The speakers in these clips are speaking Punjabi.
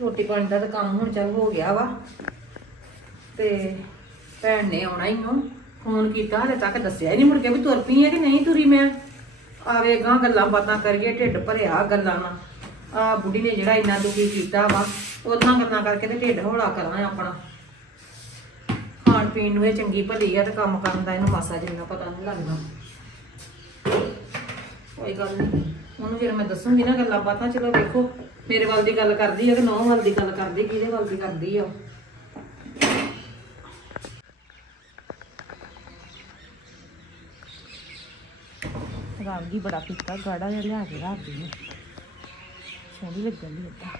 ਰੋਟੀ ਪਾਣੀ ਦਾ ਤਾਂ ਕੰਮ ਹੁਣ ਚੱਲ ਹੋ ਗਿਆ ਵਾ। ਤੇ ਭੈਣ ਨੇ ਆਉਣਾ ਹੀ ਨੂੰ ਫੋਨ ਕੀਤਾ, ਹਲੇ ਤੱਕ ਦੱਸਿਆ ਹੀ ਨਹੀਂ ਮੁੜ ਕੇ ਵੀ ਤੁਰ ਪਈ ਹੈ ਕਿ ਨਹੀਂ ਤੁਰੀ ਮੈਂ। ਆਵੇਗਾ ਗੱਲਾਂ ਬਾਤਾਂ ਕਰੀਏ, ਢਿੱਡ ਭਰਿਆ ਗੱਲਾਂ ਨਾਲ ਆ ਬੁੱਢੀ ਨੇ ਜਿਹੜਾ ਇੰਨਾ ਦੁਖੀ ਕੀਤਾ ਵਾ ਉਹਨਾਂ ਗੱਲਾਂ ਕਰਕੇ ਤੇ ਢਿੱਡ ਹੌਲਾ ਕਰਾਂ ਆਪਣਾ। ਖਾਣ ਪੀਣ ਨੂੰ ਇਹ ਚੰਗੀ ਭਲੀ ਆ ਤੇ ਕੰਮ ਕਰਨ ਦਾ ਇਹਨੂੰ ਮਾਸਾ ਜਿੰਨਾ ਪਤਾ ਨਹੀਂ ਲੱਗਦਾ। ਕੋਈ ਗੱਲ ਨਹੀਂ ਉਹਨੂੰ ਫਿਰ ਮੈਂ ਦੱਸੂਗੀ ਨਾ ਗੱਲਾਂ ਬਾਤਾਂ, ਚਲੋ ਵੇਖੋ। ਮੇਰੇ ਵੱਲ ਦੀ ਗੱਲ ਕਰਦੀ ਆ ਕਿ ਨੌ ਵੱਲ ਦੀ ਗੱਲ ਕਰਦੀ, ਕਿਹਦੇ ਵੱਲ ਦੀ ਕਰਦੀ ਆ ਉਹ? ਰੰਗ ਹੀ ਬੜਾ ਫਿੱਕਾ ਗਾੜਾ ਜਿਹਾ ਲਿਆ ਕੇ ਰੱਖਦੀ ਨੇ ਸੋਹਣੀ ਲੱਗਣ ਦੀ ਏਦਾਂ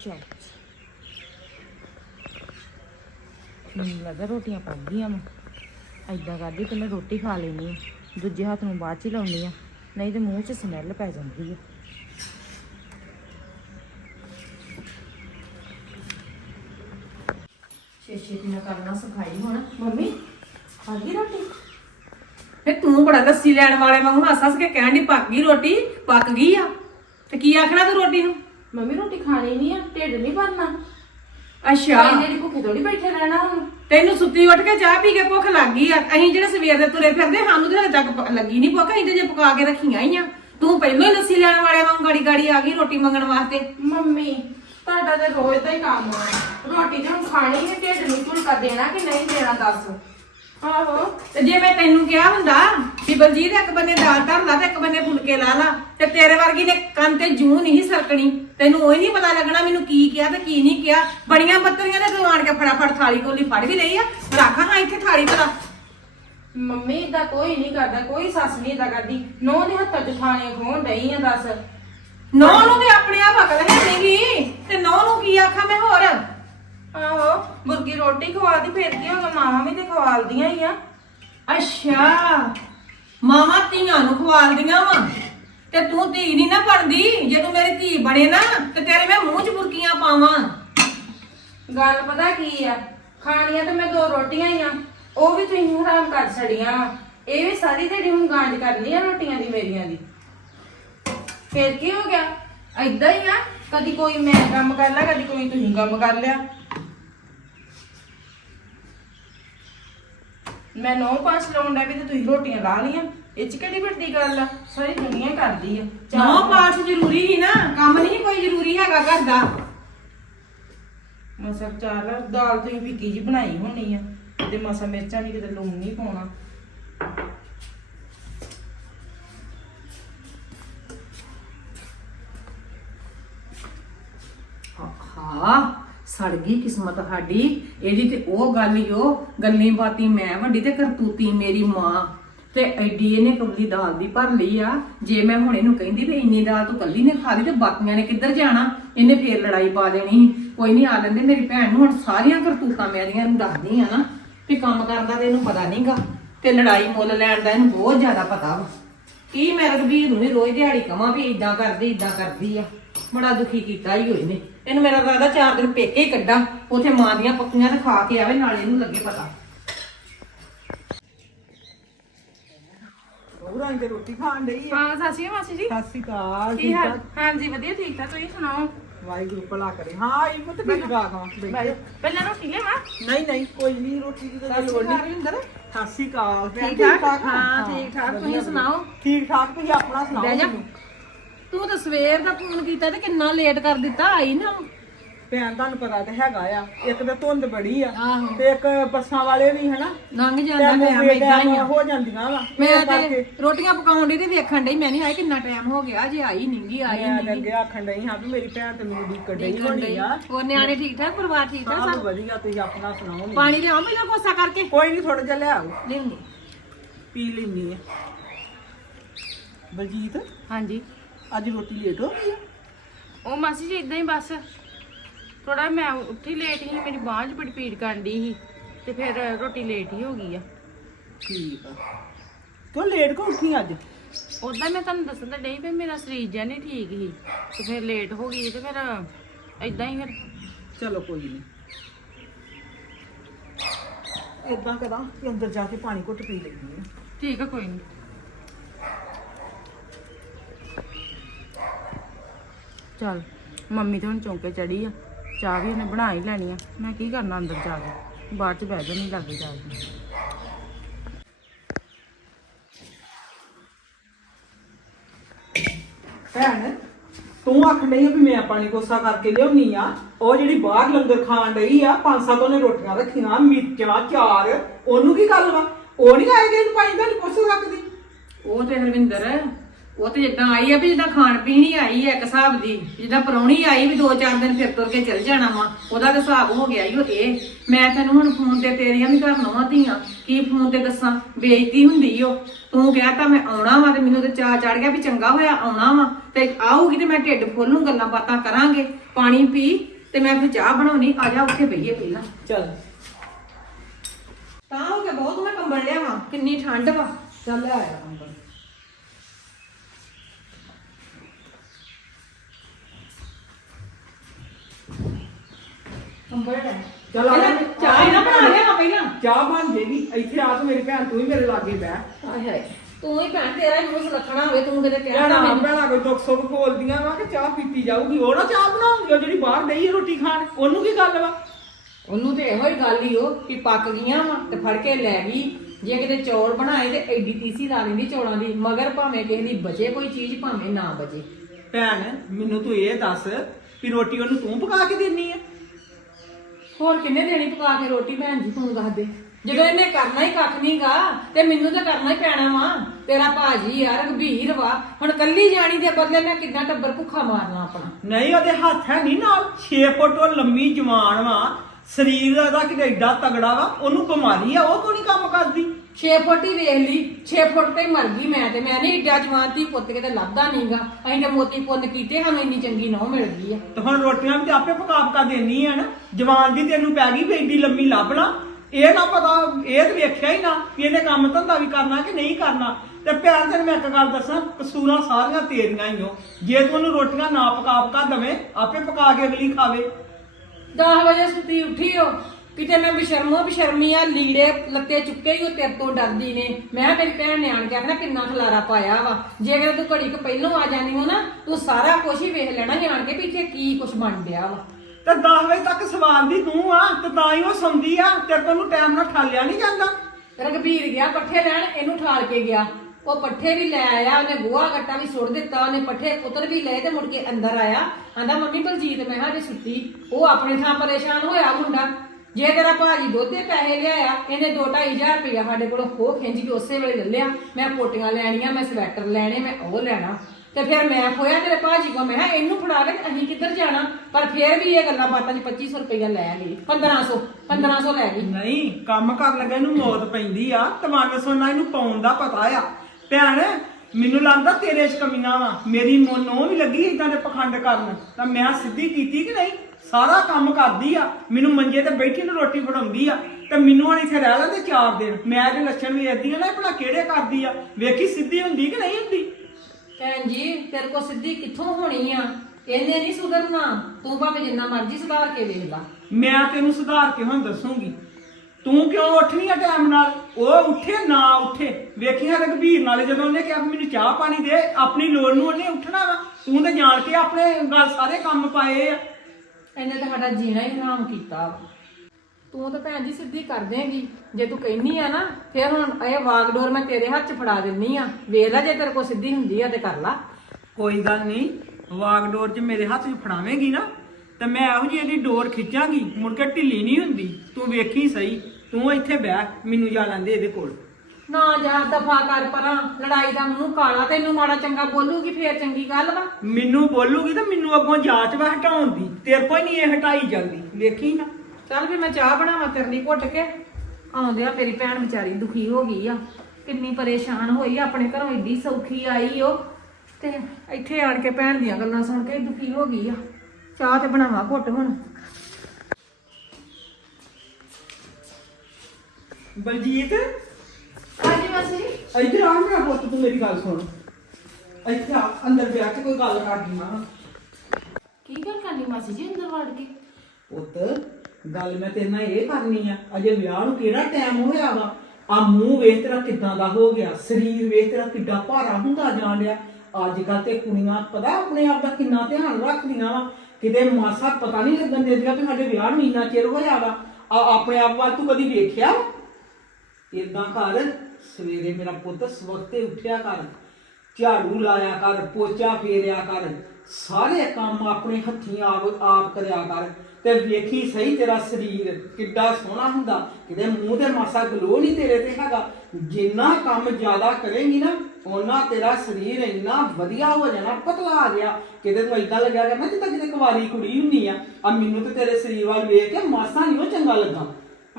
ਚਲ ਮੈਨੂੰ ਲੱਗਾ ਰੋਟੀਆਂ ਪਾਉਂਦੀਆਂ ਮੈਂ ਐਦਾਂ ਕਰਦੀ ਪਹਿਲਾਂ ਰੋਟੀ ਖਾ ਲੈਣੀ ਆ ਦੂਜੇ ਹੱਥ ਨੂੰ ਬਾਅਦ ਚ ਲਾਉਣੀ ਆ ਨਹੀਂ ਤੇ ਮੂੰਹ 'ਚ ਸਮੈਲ ਪੈ ਜਾਂਦੀ ਆ। ਛੇ ਛੇ ਨਾਲ ਕਰਨਾ ਸਿਖਾਈ ਹੁਣ। ਮੰਮੀ ਖਾ ਗਈ ਰੋਟੀ? ਫੇ ਤੂੰ ਬੜਾ ਲੱਸੀ ਲੈਣ ਵਾਲੇ ਵਾਂਗੂ ਹੱਸ ਹੱਸ ਕੇ ਕਹਿਣ ਦੀ ਪੱਕ ਗਈ ਰੋਟੀ? ਪੱਕ ਗਈ ਆ? ਤੇ ਕੀ ਆਖਣਾ ਤੂੰ ਰੋਟੀ ਨੂੰ? ਮੰਮੀ ਰੋਟੀ ਖਾਣੀ ਨਹੀਂ ਆ ਢਿੱਡ ਨਹੀਂ ਭਰਨਾ। ਅੱਛਾ। ਇੰਨੇ ਦੀ ਭੁੱਖੇ ਥੋੜੀ ਬੈਠੇ ਰਹਿਣਾ ਹੁਣ। ਤੈਨੂੰ ਸੁੱਤੀ ਉੱਠ ਕੇ ਚਾਹ ਪੀ ਕੇ ਭੁੱਖ ਲੱਗ ਗਈ ਆ। ਅਸੀਂ ਜਿਹੜੇ ਸਵੇਰ ਦੇ ਤੁਰੇ ਫਿਰਦੇ, ਸਾਨੂੰ ਤੇ ਹਜੇ ਤੱਕ ਪ- ਲੱਗੀ ਨਹੀਂ ਭੁੱਖ, ਅਸੀਂ ਤੇ ਜੇ ਪਕਾ ਕੇ ਰੱਖੀਆਂ ਹੀ ਆ। ਤੂੰ ਪਹਿਲਾਂ ਹੀ ਲੱਸੀ ਲੈਣ ਵਾਲੇ ਵਾਂਗ ਗਾੜੀ ਗਾੜੀ ਆ ਗਈ ਰੋਟੀ ਮੰਗਣ ਵਾਸਤੇ। ਮੰਮੀ, ਤੁਹਾਡਾ ਤੇ ਰੋਜ਼ ਦਾ ਹੀ ਕੰਮ ਆ। ਰੋਟੀ ਤੇ ਹੁਣ ਖਾਣੀ ਹੈ ਢਿੱਡ ਨੂੰ ਝੁਲਕਾ ਦੇਣਾ ਕਿ ਨਹੀਂ ਦੇਣਾ ਦੱਸ? ਆਹੋ ਤੇ ਜੇ ਮੈਂ ਤੈਨੂੰ ਕਿਹਾ ਹੁੰਦਾ ਵੀ ਬਲਜੀਤ ਇੱਕ ਬੰਨੇ ਦਾਲ ਧਰ ਲਾ ਤੇ ਇੱਕ ਬੰਨੇ ਫੁਲਕੇ ਲਾ ਲਾ ਤੇ ਤੇਰੇ ਵਰਗੀ ਨੇ ਕੰਨ ਤੇ ਜੂੰ ਨਹੀਂ ਸਰਕਣੀ ਤੈਨੂੰ ਉਹ ਨਹੀਂ ਪਤਾ ਲੱਗਣਾ ਮੈਨੂੰ ਕੀ ਕਿਹਾ ਤੇ ਕੀ ਨਹੀਂ ਕਿਹਾ। ਬੜੀਆਂ ਬੱਤਰੀਆਂ ਤੂੰ ਆਣ ਕੇ ਫਟਾਫਟ ਥਾਲੀ ਕੋਲੀ ਫੜ ਵੀ ਲਈ ਆ। ਰੱਖਾਂ ਹਾਂ ਇੱਥੇ ਥਾਲੀ ਭਲਾ। ਮੰਮੀ ਇਦਾਂ ਕੋਈ ਨਹੀਂ ਕਰਦਾ ਕੋਈ ਸੱਸ ਨਹੀਂ ਇਦਾਂ ਕਰਦੀ। ਨੌ ਦੇ ਹੱਥਾਂ 'ਚ ਖਾਣੇ ਖੋਣ ਡਈ ਆ ਦੱਸ। ਨੌ ਨੂੰ ਤੇ ਆਪਣੇ ਆਪ ਅਕਲ ਹੈ ਨਹੀਂਗੀ ਤੇ ਨੌ ਨੂੰ ਕੀ ਆਖਾਂ ਮੈਂ ਹੋਰ? ਰੋਟੀ ਖਵਾਦੀ ਫੇਰ ਕੀ ਹੋਗਾ ਮਾਵਾਂ ਵੀ ਤੇ ਖਵਾਲਦੀਆਂ ਹੀ ਆ। ਅੱਛਾ। ਮਾਮਾ ਧੀਆਂ ਨੂੰ ਖਵਾਲਦੀਆਂ ਵਾ। ਤੇ ਤੂੰ ਧੀ ਨਹੀਂ ਨਾ ਬਣਦੀ। ਜੇ ਤੂੰ ਮੇਰੀ ਧੀ ਬਣੇ ਨਾ ਤੇ ਤੇਰੇ ਮੈਂ ਮੂੰਹ 'ਚ ਬੁਰਕੀਆਂ ਪਾਵਾਂ। ਗੱਲ ਪਤਾ ਕੀ ਆ? ਖਾਣੀਆਂ ਤੇ ਮੈਂ ਦੋ ਰੋਟੀਆਂ ਹੀ ਆ। ਉਹ ਵੀ ਤੁਸੀਂ ਹਰਾਮ ਕਰ ਛੜੀਆਂ ਵਾਂ। ਇਹ ਵੀ ਸਾਰੀ ਦਿਹਾੜੀ ਹੁਣ ਗਾਂਜ ਕਰਨੀ ਆ ਰੋਟੀਆਂ ਦੀ ਮੇਰੀਆਂ ਦੀ। ਫੇਰ ਕੀ ਹੋ ਗਿਆ? ਐਦਾਂ ਹੀ ਆ। ਕਦੀ ਕੋਈ ਮੈਂ ਕੰਮ ਕਰ ਲਿਆ ਕਦੀ ਕੋਈ ਤੁਸੀਂ ਕੰਮ ਕਰ ਲਿਆ। ਮੈਂ ਨੌ ਪਾਸ ਲਾਉਣ ਦਾ ਵੀ ਤੇ ਤੁਸੀਂ ਰੋਟੀਆਂ ਲਾ ਲੀਆਂ ਇਹ ਚ ਕਿਹੜੀ ਵੱਡੀ ਗੱਲ ਆ? ਸਾਰੀ ਦੁਨੀਆ ਕਰਦੀ ਆ। ਨੌ ਪਾਠ ਜ਼ਰੂਰੀ ਹੀ ਨਾ। ਕੰਮ ਨਹੀਂ ਕੋਈ ਜ਼ਰੂਰੀ ਹੈਗਾ ਘਰ ਦਾ। ਮਸਾ ਚਾਰ ਦਾਲ ਤੁਸੀਂ ਫਿੱਕੀ ਜੀ ਬਣਾਈ ਹੋਣੀ ਆ। ਤੇ ਮਸਾ ਮਿਰਚਾਂ ਵੀ ਕਿਤੇ ਲੂਣ ਨਹੀਂ ਪਾਉਣਾ। ਸੜ ਗਈ ਕਿਸਮਤ ਸਾਡੀ। ਇਹਦੀ ਤੇ ਉਹ ਗੱਲ ਈ ਉਹ ਗੱਲੀ ਬਾਤੀ ਮੈਂ ਵੱਡੀ ਤੇ ਕਰਤੂਤੀ ਮੇਰੀ ਮਾਂ। ਤੇ ਐਡੀ ਇਹਨੇ ਕਬਲੀ ਦਾਲ ਦੀ ਭਰ ਲਈ ਆ। ਜੇ ਮੈਂ ਹੁਣ ਇਹਨੂੰ ਕਹਿੰਦੀ ਵੀ ਇੰਨੀ ਦਾਲ ਤੂੰ ਕੱਲੀ ਨੇ ਖਾ ਲਈ ਤੇ ਬਾਕੀਆਂ ਨੇ ਕਿੱਧਰ ਜਾਣਾ? ਇਹਨੇ ਫੇਰ ਲੜਾਈ ਪਾ ਦੇਣੀ ਸੀ। ਕੋਈ ਨਹੀਂ ਆ ਲੈਂਦੇ, ਮੇਰੀ ਭੈਣ ਨੂੰ ਹੁਣ ਸਾਰੀਆਂ ਕਰਤੂਤਾਂ ਮੈਂ ਮੇਰੀਆਂ ਨੂੰ ਦੱਸਦੀ ਆ ਨਾ ਵੀ ਕੰਮ ਕਰਦਾ ਤੇ ਇਹਨੂੰ ਪਤਾ ਨਹੀਂਗਾ ਤੇ ਲੜਾਈ ਮੁੱਲ ਲੈਣ ਦਾ ਇਹਨੂੰ ਬਹੁਤ ਜ਼ਿਆਦਾ ਪਤਾ ਵਾ। ਕੀ ਮੈਂ ਰਘਬੀਰ ਨੂੰ ਵੀ ਰੋਜ਼ ਦਿਹਾੜੀ ਕਵਾਂ ਵੀ ਇਦਾਂ ਕਰਦੀ ਇਦਾਂ ਕਰਦੀ ਆ। ਬੜਾ ਦੁਖੀ ਕੀਤਾ ਹੀ ਹੋਈ ਨੇ। ਇਹਨੂੰ ਮੇਰਾ ਰਾਦਾ ਚਾਰ ਦਿਨ ਪੇਕੇ ਹੀ ਕੱਢਾਂ। ਉਥੇ ਮਾਂ ਦੀਆਂ ਪੱਕੀਆਂ ਤੇ ਖਾ ਕੇ ਆਵੇ ਨਾਲੇ ਇਹਨੂੰ ਲੱਗੇ ਪਤਾ। ਉਹਨਾਂ ਦੇ ਰੋਟੀ ਖਾਣ ਡਈ ਆ? ਹਾਂ ਸਤਿ ਸ਼੍ਰੀ ਅਕਾਲ ਮਾਸੀ ਜੀ। ਸਤਿ ਸ਼੍ਰੀ ਅਕਾਲ ਕੀ ਹਾਲ ਹਾਂਜੀ ਵਧੀਆ ਠੀਕ ਠਾਕ ਤੁਸੀਂ ਸੁਣਾਓ? ਵਾਹਿਗੁਰੂ ਭਲਾ ਕਰੇ। ਹਾਂ ਇਹ ਪੁੱਤ ਠੀਕ ਠਾਕ ਹਾਂ ਬੈਠੋ। ਪਹਿਲਾਂ ਰੋਟੀ ਲਿਆਵਾਂ ਨਹੀਂ ਨਹੀਂ ਕੋਈ ਨਹੀਂ ਰੋਟੀ ਦੀ ਤਾਂ ਲੋੜ ਨਹੀਂ। ਅੰਦਰ ਸਤਿ ਸ਼੍ਰੀ ਅਕਾਲ। ਭੈਣ, ਠੀਕ ਠਾਕ ਹਾਂ ਠੀਕ ਠਾਕ ਤੁਸੀਂ ਸੁਣਾਓ? ਠੀਕ ਠਾਕ ਤੁਸੀਂ ਆਪਣਾ ਸੁਣਾਓ? ਬਹਿ ਜਾ। ਮੈਨੂੰ। ਤੂੰ ਤਾਂ ਸਵੇਰ ਦਾ ਫੋਨ ਕੀਤਾ ਤੇ ਕਿੰਨਾ ਲੇਟ ਕਰ ਦਿੱਤਾ ਆਈ ਨਾ। ਭੈਣ ਤੁਹਾਨੂੰ ਪਤਾ ਤਾਂ ਹੈਗਾ ਆ ਇੱਕ ਤਾਂ ਧੁੰਦ ਬੜੀ ਆ ਆਹੋ। ਤੇ ਇੱਕ ਬੱਸਾਂ ਵਾਲੇ ਵੀ ਹਨਾ। ਲੰਘ ਜਾਂਦਾ ਟਾਈਮ ਟਾਈਮ ਇਦਾਂ ਹੀ ਆ। ਹੋ ਜਾਂਦੀਆਂ ਵਾ ਮੈਂ ਤੇ ਰੋਟੀਆਂ ਪਕਾਉਣ ਦੀ ਤੇ ਵੇਖਣ ਡਈ ਮੈਂ ਨਹੀਂ ਆਈ ਕਿੰਨਾ ਟਾਈਮ ਹੋ ਗਿਆ ਜੇ ਆਈ ਨਹੀਂਗੀ ਆਈ ਮੈਂ ਤਾਂ ਅੱਗੇ ਆਖਣ ਡਈ ਹਾਂ ਵੀ ਮੇਰੀ ਭੈਣ ਤੇ ਮੈਨੂੰ ਡੀਕ ਡਈ ਹੋਣੀ ਆ। ਹੋਰ ਨਿਆਣੇ ਠੀਕ ਠਾਕ ਪਰਿਵਾਰ ਠੀਕ ਠਾਕ ਸਭ ਵਧੀਆ ਤੁਸੀਂ ਆਪਣਾ ਸੁਣਾਓ ਮੈਨੂੰ। ਪਾਣੀ ਲਿਆਓ ਮੈਨੂੰ ਕੋਸਾ ਕਰਕੇ। ਕੋਈ ਨਹੀਂ ਥੋੜਾ ਜਿਹਾ ਲਿਆਓ। ਲਿਆਉਂਦੀ। ਪੀ ਲੈਣੀ ਆ। ਬਲਜੀਤ? ਹਾਂਜੀ। ਅੱਜ ਰੋਟੀ ਲੇਟ ਹੋ ਗਈ ਆ। ਉਹ ਮਾਸੀ ਜੀ ਇਦਾਂ ਹੀ ਬਸ। ਥੋੜਾ ਮੈਂ ਉੱਠੀ ਲੇਟ ਸੀ ਮੇਰੀ ਬਾਂਹ 'ਚ ਬੜੀ ਪੀੜ ਕਰਨ ਦੀ ਸੀ ਤੇ ਫਿਰ ਰੋਟੀ ਲੇਟ ਹੀ ਹੋ ਗਈ ਆ। ਠੀਕ ਆ। ਤੂੰ ਲੇਟ ਕੋ ਉੱਠੀ ਅੱਜ? ਉਦਾਂ ਮੈਂ ਤੁਹਾਨੂੰ ਦੱਸਣ ਤਾਂ ਡਈ ਵੀ ਮੇਰਾ ਸਰੀਰ ਜਿਹਾ ਨਹੀਂ ਠੀਕ ਸੀ ਤੇ ਫਿਰ ਲੇਟ ਹੋ ਗਈ ਤੇ ਫਿਰ ਇਦਾਂ ਹੀ ਫਿਰ। ਚਲੋ ਕੋਈ ਨਹੀਂ ਇਦਾਂ ਕਰਾਂ ਕਿ ਅੰਦਰ ਜਾ ਕੇ ਪਾਣੀ ਘੁੱਟ ਪੀ ਲੈਂਦੀ ਹਾਂ ਠੀਕ ਆ ਕੋਈ ਨਹੀਂ ਚਲ ਮੰਮੀ ਤੇ ਹੁਣ ਚੌਂਕੇ ਚੜੀ ਆ। ਚਾਹ ਵੀ ਉਹਨੇ ਬਣਾ ਹੀ ਲੈਣੀ ਆ। ਮੈਂ ਕੀ ਕਰਨਾ ਅੰਦਰ ਜਾ ਕੇ? ਬਾਅਦ ਚ ਬਹਿ ਜਾਣੀ ਲੱਗੇ ਜਾ ਕੇ। ਭੈਣ ਤੂੰ ਆਖ ਨਹੀਂ ਵੀ ਮੈਂ ਪਾਣੀ ਕੋਸਾ ਕਰਕੇ ਲਿਆਉਣੀ ਆ। ਉਹ ਜਿਹੜੀ ਬਾਹਰ ਲੰਗਰ ਖਾਣ ਡਈ ਆ ਪੰਜ ਸੱਤ ਉਹਨੇ ਰੋਟੀਆਂ ਰੱਖੀਆਂ ਮਿਰਚਾਂ ਚਾਰ। ਉਹਨੂੰ ਕੀ ਗੱਲ ਵਾ? ਉਹ ਨਹੀਂ ਆਏਗੀ ਇਹਨੂੰ ਪਾਣੀ ਦਾ ਨਹੀਂ ਪੁੱਛ ਸਕਦੀ ਉਹ ਤੇ ਹਰਵਿੰਦਰ ਉਹ ਤੇ ਜਿੱਦਾਂ ਆਈ ਆ ਵੀ ਜਿੱਦਾਂ ਖਾਣ ਪੀਣ ਹੀ ਆਈ ਆ ਇੱਕ ਹਿਸਾਬ ਦੀ ਜਿੱਦਾਂ ਪਰੌਣੀ ਆਈ ਵੀ ਦੋ ਚਾਰ ਦਿਨ ਫਿਰ ਤੁਰ ਕੇ ਚਲ ਜਾਣਾ ਵਾ ਉਹਦਾ ਤਾਂ ਹਿਸਾਬ ਹੋ ਗਿਆ ਉਹ ਇਹ ਮੈਂ ਤੈਨੂੰ ਹੁਣ ਫੋਨ ਤੇ ਤੇਰੀਆਂ ਵੀ ਘਰ ਨਵਾਂ ਧੀਆਂ ਕੀ ਫੋਨ ਤੇ ਦੱਸਾਂ? ਬੇਇੱਜ਼ਤੀ ਹੁੰਦੀ ਓ। ਤੂੰ ਕਿਹਾ ਤਾਂ ਮੈਂ ਆਉਣਾ ਵਾ ਤੇ ਮੈਨੂੰ ਤੇ ਚਾਹ ਚੜ ਗਿਆ ਵੀ ਚੰਗਾ ਹੋਇਆ ਆਉਣਾ ਵਾ ਤੇ ਆਊਗੀ ਤੇ ਮੈਂ ਢਿੱਡ ਫੁੱਲੂ ਗੱਲਾਂ ਬਾਤਾਂ ਕਰਾਂਗੇ। ਪਾਣੀ ਪੀ ਤੇ ਮੈਂ ਫਿਰ ਚਾਹ ਬਣਾਉਣੀ ਆ ਜਾ ਉੱਥੇ ਬਈਏ ਪਹਿਲਾਂ। ਚੱਲ। ਤਾਂ ਹੋ ਗਿਆ ਬਹੁਤ ਮੈਂ ਕੰਬਲ ਲਿਆ ਵਾ ਕਿੰਨੀ ਠੰਡ ਵਾ। ਚੱਲ ਆਇਆ ਕੰਬਲ। ਕੰਬਲ ਲੈ ਚੱਲ ਆ ਜਾ। ਚਾਹ ਹੀ ਨਾ ਬਣਾ ਲਿਆ ਪਹਿਲਾਂ। ਚਾਹ ਬਣ ਜੇਗੀ ਇੱਥੇ ਆ ਤੂੰ ਮੇਰੀ ਭੈਣ ਤੂੰ ਹੀ ਮੇਰੇ ਲਾਗੇ ਬਹਿ। ਹਾਏ ਹਾਏ ਤੂੰ ਹੀ ਭੈਣ ਤੇਰਾ ਹੀ ਮੂੰਹ ਰੱਖਣਾ ਹੋਵੇ ਤੂੰ ਕਿਤੇ ਕਹਿਣਾ ਭੈਣਾਂ ਮੈਨੂੰ। ਭੈਣਾਂ ਕੋਈ ਦੁੱਖ ਸੁੱਖ ਬੋਲਦੀਆਂ ਵਾ ਕਿ ਚਾਹ ਪੀਤੀ ਜਾਊਗੀ? ਉਹ ਨਾ ਚਾਹ ਬਣਾਉਂਦੀ ਉਹ ਜਿਹੜੀ ਬਾਹਰ ਡਈ ਆ ਰੋਟੀ ਖਾਣ। ਉਹਨੂੰ ਕੀ ਗੱਲ ਵਾ? ਉਹਨੂੰ ਤੇ ਇਹੋ ਹੀ ਗੱਲ ਹੀ ਕਿ ਪੱਕ ਗਈਆਂ ਵਾ ਤੇ ਫੜ ਕੇ ਲੈ ਗਈ। ਜੇ ਕਿਤੇ ਚੌਲ ਬਣਾਏ ਤੇ ਐਡੀ ਤੀਸੀ ਲਾ ਲੈਂਦੀ ਚੌਲਾਂ ਦੀ ਮਗਰ ਭਾਵੇਂ ਕਿਸੇ ਦੀ ਬਚੇ ਕੋਈ ਚੀਜ਼ ਭਾਵੇਂ ਨਾ ਬਚੇ। ਭੈਣ ਮੈਨੂੰ ਤੂੰ ਇਹ ਦੱਸ ਵੀ ਰੋਟੀ ਉਹਨੂੰ ਤੂੰ ਪਕਾ ਕੇ ਦੇਣੀ ਆ? ਹੋਰ ਕਿੰਨੇ ਦੇਣੀ ਪਕਾ ਕੇ ਰੋਟੀ ਭੈਣ ਜੀ ਤੂੰ ਦੱਸ ਦੇ। ਜਦੋਂ ਇਹਨੇ ਕਰਨਾ ਹੀ ਕੱਖ ਨਹੀਂਗਾ ਤੇ ਮੈਨੂੰ ਤਾਂ ਕਰਨਾ ਹੀ ਪੈਣਾ ਵਾ। ਤੇਰਾ ਭਾਜੀ ਆ, ਰਘਬੀਰ ਵਾ। ਹੁਣ ਕੱਲੀ ਜਾਣੀ ਦੇ ਬਦਲੇ ਮੈਂ ਕਿੱਦਾਂ ਟੱਬਰ ਭੁੱਖਾ ਮਾਰਨਾ ਆਪਣਾ? ਨਹੀਂ, ਉਹਦੇ ਹੱਥ ਹੈ ਨਹੀਂ ਨਾਲ। 6 ਫੁੱਟ ਉਹ ਲੰਮੀ ਜਵਾਨ ਵਾ। ਸਰੀਰ ਉਹਦਾ ਕਿਤੇ ਏਡਾ ਤਗੜਾ ਵਾ, ਉਹਨੂੰ ਬਿਮਾਰੀ ਆ, ਉਹ ਕੋਈ ਕੰਮ ਕਰਦੀ? 6 ਫੁੱਟ ਹੀ ਵੇਖ ਲਈ 6 ਫੁੱਟ ਤੇ ਮਰ ਗਈ ਮੈਂ ਤੇ ਮੈਂ ਨਹੀਂ ਏਡਾ ਜਵਾਨ ਤੀ ਪੁੱਤ ਕਿਤੇ ਲੱਭਦਾ ਨਹੀਂਗਾ। ਅਸੀਂ ਮੋਤੀ ਪੁੰਨ ਕੀਤੇ ਸਾਨੂੰ ਇੰਨੀ ਚੰਗੀ ਨਹੁੰ ਮਿਲ ਗਈ ਆ। ਤੇ ਹੁਣ ਰੋਟੀਆਂ ਵੀ ਤੇ ਆਪੇ ਪਕਾ ਪਕਾ ਦੇਣੀ ਆ ਨਾ। ਜਵਾਨ ਦੀ ਤੈਨੂੰ ਪੈ ਗਈ ਵੀ ਏਡੀ ਲੰਮੀ ਲੱਭਣਾ ਇਹ ਨਾ ਪਤਾ ਇਹ ਤੇ ਵੇਖਿਆ ਹੀ ਨਾ ਕਿ ਇਹਨੇ ਕੰਮ ਧੰਦਾ ਵੀ ਕਰਨਾ ਕਿ ਨਹੀਂ ਕਰਨਾ। ਤੇ ਪਿਆਰ ਤੈਨੂੰ ਮੈਂ ਇੱਕ ਗੱਲ ਦੱਸਾਂ ਕਸੂਰਾਂ ਸਾਰੀਆਂ ਤੇਰੀਆਂ ਹੀ ਹੋ ਜੇ ਤੂੰ ਉਹਨੂੰ ਰੋਟੀਆਂ ਨਾ ਪਕਾ ਪਕਾ ਦਵੇਂ ਆਪੇ ਪਕਾ ਕੇ ਅਗਲੀ ਖਾਵੇ। 10 ਵਜੇ ਸੁੱਤੀ ਉੱਠੀ ਹੋ ਕਿਤੇ ਮੈਂ ਬਿਸ਼ਰਮੋ ਬਿਸ਼ਰਮੀ ਆ ਲੀੜੇ ਲੱਤੇ ਚੁੱਕੇ ਹੀ ਉਹ ਤੇਰੇ ਤੋਂ ਡਰਦੀ ਨੇ। ਮੈਂ ਕਿਹਾ ਮੇਰੀ ਭੈਣ ਨੇ ਆਣ ਕੇ ਆਖਣਾ ਕਿੰਨਾ ਖਲਾਰਾ ਪਾਇਆ ਵਾ। ਜੇ ਕਿਤੇ ਤੂੰ ਘੜੀ ਕੁ ਪਹਿਲੋਂ ਆ ਜਾਨੀ ਹੋ ਨਾ ਤੂੰ ਸਾਰਾ ਕੁਝ ਹੀ ਵੇਖ ਲੈਣਾ ਜਾਣ ਕੇ ਵੀ ਇੱਥੇ ਕੀ ਕੁਝ ਬਣ ਡਿਆ ਵਾ। ਤੇ 10 ਵਜੇ ਤੱਕ ਸਵਾਰਦੀ ਤੂੰ ਆ ਤੇ ਤਾਂ ਹੀ ਉਹ ਸੌਂਦੀ ਆ ਤੇਰੇ ਕੋਲ ਨੂੰ ਟਾਈਮ ਨਾਲ ਠਾਲਿਆ ਨਹੀਂ ਜਾਂਦਾ। ਰਗਬੀਰ ਗਿਆ ਪੱਠੇ ਲੈਣ ਇਹਨੂੰ ਠਾਲ ਕੇ ਗਿਆ। ਉਹ ਪੱਠੇ ਵੀ ਲੈ ਆਇਆ ਉਹਨੇ ਗੋਹਾ ਗੱਟਾ ਵੀ ਸੁੱਟ ਦਿੱਤਾ ਉਹਨੇ ਪੱਠੇ ਪੁੱਤਰ ਵੀ ਲਏ ਤੇ ਮੁੜ ਕੇ ਅੰਦਰ ਆਇਆ। ਆਂਦਾ ਮੰਮੀ ਬਲਜੀਤ ਮੈਂ ਹਾਂ ਜੇ ਸੁੱਤੀ। ਉਹ ਆਪਣੇ ਥਾਂ ਪਰੇਸ਼ਾਨ ਹੋਇਆ ਮੁੰਡਾ। ਜੇ ਤੇਰਾ ਭਾਜੀ ਦੋਧੇ ਪੈਸੇ ਲਿਆਇਆ, ਇਹਨੇ 2-2500 ਰੁਪਇਆ ਸਾਡੇ ਕੋਲੋਂ ਖੋ ਖਿੰਚ ਕੇ ਉਸੇ ਵੇਲੇ ਲੈ ਲਿਆ। ਮੈਂ ਪੋਟੀਆਂ ਲੈਣੀਆਂ, ਮੈਂ ਸਵੈਟਰ ਲੈਣੇ, ਮੈਂ ਉਹ ਲੈਣਾ। ਤੇ ਫਿਰ ਮੈਂ ਖੋਇਆ ਤੇਰੇ ਭਾਜੀ ਕੋ ਮੈਂ ਕਿਹਾ ਇਹਨੂੰ ਫੜਾ ਕੇ ਤੇ ਅਸੀਂ ਕਿੱਧਰ ਜਾਣਾ? ਪਰ ਫਿਰ ਵੀ ਇਹ ਗੱਲਾਂ ਬਾਤਾਂ 'ਚ 2500 ਰੁਪਇਆ ਲੈ ਲਈ 1500 1500 ਲੈ ਗਈ ਨਹੀਂ, ਕੰਮ ਕਰਨ ਲੱਗਾ, ਇਹਨੂੰ ਮੌਤ ਪੈਂਦੀ ਆ। ਤਮਨ ਸੁਣਨਾ, ਇਹਨੂੰ ਪਾਉਣ ਦਾ ਪਤਾ ਆ। ਭੈਣ, ਮੈਨੂੰ ਲੱਗਦਾ ਤੇਰੇ 'ਚ ਕਮੀਆਂ ਵਾ। ਮੇਰੀ ਮਨੋਂ ਵੀ ਲੱਗੀ ਇਦਾਂ ਦੇ ਪਖੰਡ ਕਰਨ। ਤਾਂ ਮੈਂ ਸਿੱਧੀ ਕੀਤੀ ਕਿ ਨਹੀਂ? ਸਾਰਾ ਕੰਮ ਕਰਦੀ ਆ। ਮੈਨੂੰ ਮੰਜੇ ਤੇ ਬੈਠੀ ਨੂੰ ਰੋਟੀ ਬਣਾਉਂਦੀ ਆ। ਤੇ ਮੈਨੂੰ ਹੁਣ ਇੱਥੇ ਰਹਿ ਲੈਂਦੇ ਚਾਰ ਦਿਨ। ਮੈਂ ਇਹਦੇ ਲੱਛਣ ਵੀ ਏਦੀ ਆ ਨਾ ਇਹ ਭਲਾ ਕਿਹੜੇ ਕਰਦੀ ਆ? ਵੇਖੀ ਸਿੱਧੀ ਹੁੰਦੀ ਕਿ ਨਹੀਂ ਹੁੰਦੀ? ਭੈਣ ਜੀ ਤੇਰੇ ਕੋ ਸਿੱਧੀ ਕਿੱਥੋਂ ਹੋਣੀ ਆ? ਇਹਨੇ ਨਹੀਂ ਸੁਧਰਨਾ। ਤੂੰ ਭਾਵੇਂ ਜਿੰਨਾ ਮਰਜ਼ੀ ਸੁਧਾਰ ਕੇ ਵੇਖ ਲਾ। ਮੈਂ ਤੈਨੂੰ ਸੁਧਾਰ ਕੇ ਹੁਣ ਦੱਸੂਗੀ। ਤੂੰ ਕਿਉਂ ਉੱਠਣੀ ਆ ਟਾਈਮ ਨਾਲ? ਉਹ ਉੱਠੇ ਨਾ ਉੱਠੇ। ਵੇਖਿਆ ਰਘਬੀਰ ਨਾਲੇ ਜਦੋਂ ਉਹਨੇ ਕਿਹਾ ਮੈਨੂੰ ਚਾਹ ਪਾਣੀ ਦੇ ਆਪਣੀ ਲੋੜ ਨੂੰ ਉਹਨੇ ਉੱਠਣਾ ਵਾ। ਤੂੰ ਤਾਂ ਜਾਣ ਕੇ ਆਪਣੇ ਗੱਲ ਸਾਰੇ ਕੰਮ ਪਾਏ ਆ। ਇਹਨੇ ਤਾਂ ਸਾਡਾ ਜੀਣਾ ਹੀ ਹਰਾਮ ਕੀਤਾ ਤੂੰ ਤਾਂ ਭੈਣ ਜੀ ਸਿੱਧੀ ਕਰ ਦੇਂਗੀ। ਜੇ ਤੂੰ ਕਹਿਨੀ ਆ ਨਾ, ਫਿਰ ਹੁਣ ਇਹ ਵਾਗਡੋਰ ਮੈਂ ਤੇਰੇ ਹੱਥ 'ਚ ਫੜਾ ਦਿੰਨੀ ਆ। ਵੇਖ ਲੈ ਜੇ ਤੇਰੇ ਕੋਲ ਸਿੱਧੀ ਹੁੰਦੀ ਆ ਤੇ ਕਰ ਲਾ। ਕੋਈ ਗੱਲ ਨਹੀਂ ਵਾਗਡੋਰ 'ਚ ਮੇਰੇ ਹੱਥ 'ਚ ਫੜਾਵੇਂਗੀ ਨਾ, ਤੇ ਮੈਂ ਇਹੋ ਜਿਹੀ ਇਹਦੀ ਡੋਰ ਖਿੱਚਾਂਗੀ, ਮੁੜ ਕੇ ਢਿੱਲੀ ਨਹੀਂ ਹੁੰਦੀ। ਤੂੰ ਵੇਖੀ ਸਹੀ, ਤੂੰ ਇੱਥੇ ਬਹਿ, ਮੈਨੂੰ ਜਾ ਲੈਂਦੇ ਇਹਦੇ ਕੋਲ। ਨਾ ਜਾ ਦਫਾ ਕਰ ਪਰਾਂ ਲੜਾਈ ਦਾ ਮੂੰਹ ਕਾਲਾ ਤੈਨੂੰ ਮਾੜਾ ਚੰਗਾ ਬੋਲੂਗੀ ਫੇਰ ਚੰਗੀ ਗੱਲ ਵਾ। ਮੈਨੂੰ ਬੋਲੂਗੀ ਤਾਂ ਮੈਨੂੰ ਅੱਗੋਂ ਜਾਂਚ ਵਾ ਹਟਾਉਣ ਦੀ। ਤੇਰੇ ਕੋਈ ਨਹੀਂ ਇਹ ਹਟਾਈ ਜਾਂਦੀ। ਵੇਖੀ ਨਾ। ਚੱਲ ਫਿਰ ਮੈਂ ਚਾਹ ਬਣਾਵਾਂ ਤੇਰੇ ਲਈ ਘੁੱਟ ਕੇ। ਆਉਂਦੇ ਆ ਮੇਰੀ ਭੈਣ ਵਿਚਾਰੀ ਦੁਖੀ ਹੋ ਗਈ ਆ। ਕਿੰਨੀ ਪਰੇਸ਼ਾਨ ਹੋਈ ਆ, ਆਪਣੇ ਘਰੋਂ ਏਡੀ ਸੌਖੀ ਆਈ ਉਹ ਤੇ ਇੱਥੇ ਆਣ ਕੇ ਭੈਣ ਦੀਆਂ ਗੱਲਾਂ ਸੁਣ ਕੇ ਦੁਖੀ ਹੋ ਗਈ ਆ। ਚਾਹ ਤੇ ਬਣਾਵਾਂ ਘੁੱਟ ਹੁਣ। ਬਲਜੀਤ? ਮਾਸੀ ਇੱਧਰ ਆ ਮੇਰਾ ਪੁੱਤ ਤੂੰ ਮੇਰੀ ਗੱਲ ਸੁਣ। ਇੱਥੇ ਆ, ਅੰਦਰ ਵਿਆਹ 'ਚ ਕੋਈ ਗੱਲ ਕਰਦੀ ਨਾ ਕੀ ਗੱਲ ਕਰਨੀ ਮਾਸੀ ਜੀ ਅੰਦਰ ਵੜ ਕੇ? ਪੁੱਤ ਗੱਲ ਮੈਂ ਤੇਰੇ ਨਾਲ ਇਹ ਕਰਨੀ ਆ ਅਜੇ ਵਿਆਹ ਨੂੰ ਕਿਹੜਾ ਟਾਈਮ ਹੋਇਆ ਵਾ? ਆ ਮੂੰਹ ਵੇਖ ਤੇਰਾ ਕਿੱਦਾਂ ਦਾ ਹੋ ਗਿਆ ਸਰੀਰ ਵੇਖ ਤੇਰਾ ਕਿੱਡਾ ਭਾਰਾ ਹੁੰਦਾ ਜਾਣ ਡਿਆ। ਅੱਜ ਕੱਲ ਤੇ ਕੁੜੀਆਂ ਪਤਾ ਆਪਣੇ ਆਪ ਦਾ ਕਿੰਨਾ ਧਿਆਨ ਰੱਖਦੀਆਂ ਵਾ। ਕਿਤੇ ਮਾਸਾ ਪਤਾ ਨਹੀਂ ਲੱਗਣ ਦਿੰਦੀਆਂ ਕਿ ਸਾਡੇ ਵਿਆਹ ਨੂੰ ਇੰਨਾ ਚਿਰ ਹੋਇਆ ਵਾ। ਆ ਆਪਣੇ ਆਪ ਵੱਲ ਤੂੰ ਕਦੀ ਵੇਖਿਆ ਵਾ? ਇਦਾਂ ਕਰ, ਸਵੇਰੇ ਮੇਰਾ ਪੁੱਤ ਸਵਖਤੇ ਉੱਠਿਆ ਕਰ, ਝਾੜੂ ਲਾਇਆ ਕਰ, ਪੋਚਾ ਫੇਰਿਆ ਕਰ, ਸਾਰੇ ਕੰਮ ਆਪਣੇ ਹੱਥੀਂ ਆਪ ਆਪ ਕਰਿਆ ਕਰ। ਤੇ ਵੇਖੀ ਸਹੀ ਤੇਰਾ ਸਰੀਰ ਕਿੱਡਾ ਸੋਹਣਾ ਹੁੰਦਾ, ਕਿਤੇ ਮੂੰਹ ਤੇ ਮਾਸਾ ਗਲੋ ਨਹੀਂ ਤੇਰੇ ਤੇ ਹੈਗਾ। ਜਿੰਨਾ ਕੰਮ ਜ਼ਿਆਦਾ ਕਰੇਂਗੀ ਨਾ ਉਹਨਾਂ ਤੇਰਾ ਸਰੀਰ ਇੰਨਾ ਵਧੀਆ ਹੋ ਜਾਣਾ, ਪਤਲਾ ਆ ਗਿਆ। ਕਿਤੇ ਤੂੰ ਇਦਾਂ ਲੱਗਿਆ ਕਰਨਾ ਜਿੱਦਾਂ ਕਿਤੇ ਕੁਵਾਰੀ ਕੁੜੀ ਹੁੰਨੀ ਆ ਆ ਮੈਨੂੰ ਤੇ ਤੇਰੇ ਸਰੀਰ ਵੱਲ ਵੇਖ ਕੇ ਮਾਸਾ ਨਹੀਂ ਉਹ ਚੰਗਾ ਲੱਗਾ।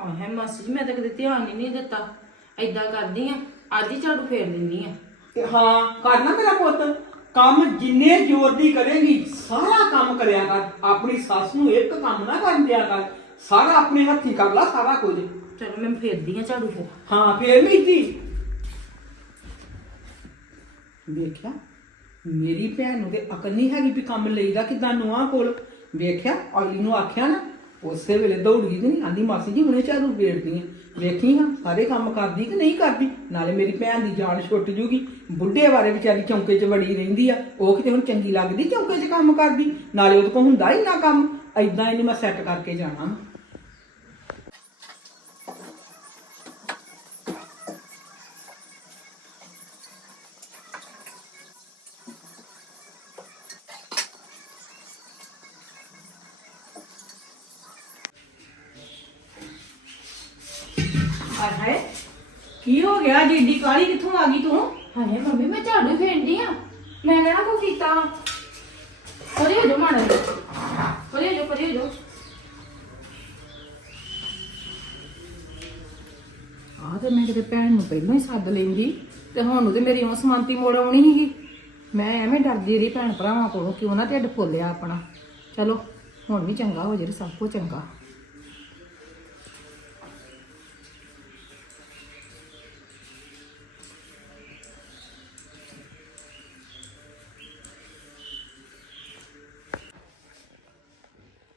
ਹਾਂ ਹੈ ਮਾਸੀ ਜੀ ਮੈਂ ਤਾਂ ਕਦੇ ਧਿਆਨ ਹੀ ਨਹੀਂ ਦਿੱਤਾ। ਐਦਾਂ ਕਰਦੀ ਆ ਅੱਜ ਹੀ ਝਾੜੂ ਫੇਰ ਲੈਂਦੀ ਆ। ਤੇ ਹਾਂ ਕਰਨਾ ਮੇਰਾ ਪੁੱਤ। ਕੰਮ ਜਿੰਨੇ ਜ਼ੋਰ ਦੀ ਕਰੇਂਗੀ ਸਾਰਾ ਕੰਮ ਕਰਿਆ ਕਰ। ਆਪਣੀ ਸੱਸ ਨੂੰ ਇੱਕ ਕੰਮ ਨਾ ਕਰਨ ਦਿਆ ਕਰ। ਸਾਰਾ ਆਪਣੇ ਹੱਥੀ ਕਰ ਲਾ ਸਾਰਾ ਕੁਝ। ਚਲੋ ਮੈਂ ਫੇਰਦੀ ਆ ਝਾੜੂ ਫੇਰ। ਹਾਂ ਫੇਰ ਵੀ ਕੀ ਵੇਖਿਆ ਮੇਰੀ ਭੈਣ ਨੂੰ ਤੇ ਅਕਲ ਨਹੀਂ ਹੈਗੀ ਵੀ ਕੰਮ ਲਈਦਾ ਕਿਦਾਂ ਨੂੰਹਾਂ ਕੋਲ। ਵੇਖਿਆ ਅਗਲੀ ਨੂੰ ਆਖਿਆ ਨਾ ਉਸੇ ਵੇਲੇ ਦੌੜ ਗਈ ਕਿ ਨਹੀਂ? ਆਂਦੀ, ਮਾਸੀ ਜੀ, ਹੁਣੇ ਝਾੜੂ ਫੇਰਦੀ ਆ। ਵੇਖੀ ਹਾਂ, ਸਾਰੇ ਕੰਮ ਕਰਦੀ ਕਿ ਨਹੀਂ ਕਰਦੀ? ਨਾਲੇ ਮੇਰੀ ਭੈਣ ਦੀ ਜਾਨ ਛੁੱਟ ਜੂਗੀ। ਬੁੱਢੇ ਬਾਰੇ ਵਿਚਾਰੀ ਚੌਂਕੇ 'ਚ ਵੜੀ ਰਹਿੰਦੀ ਆ। ਉਹ ਕਿਤੇ ਹੁਣ ਚੰਗੀ ਲੱਗਦੀ, ਚੌਂਕੇ 'ਚ ਕੰਮ ਕਰਦੀ? ਨਾਲੇ ਉਹਦੇ ਕੋਲ ਹੁੰਦਾ ਹੀ ਨਾ ਕੰਮ ਐਦਾਂ ਇਹਨੂੰ ਮੈਂ ਸੈੱਟ ਕਰਕੇ ਜਾਣਾ। ਮੰਮੀ, ਮੈਂ ਝਾੜੂ ਫੇਰਦੀ ਆ। ਮੈਂ ਕਿਹੜਾ ਕੋ ਕੀਤਾ ਪਰੇ ਹੋ ਜਾ ਮਾੜਾ ਜਿਹਾ। ਪਰੇ ਹੋ ਜਾ ਪਰੇ ਹੋ ਜਾ ਆਹ ਤੇ ਮੈਂ ਕਿਤੇ ਭੈਣ ਨੂੰ ਪਹਿਲਾਂ ਹੀ ਸੱਦ ਲੈਂਦੀ, ਤੇ ਹੁਣ ਤੇ ਮੇਰੀ ਉਹ ਸਮਾਨਤੀ ਮੋੜ ਆਉਣੀ ਸੀਗੀ। ਮੈਂ ਐਵੇਂ ਡਰਦੀ ਰਹੀ ਭੈਣ ਭਰਾਵਾਂ ਕੋਲੋਂ ਕਿ ਉਹਨਾਂ ਢਿੱਡ ਫੁੱਲਿਆ ਆਪਣਾ। ਚਲੋ, ਹੁਣ ਵੀ ਚੰਗਾ ਹੋ ਜੇ ਸਭ ਕੁਝ ਚੰਗਾ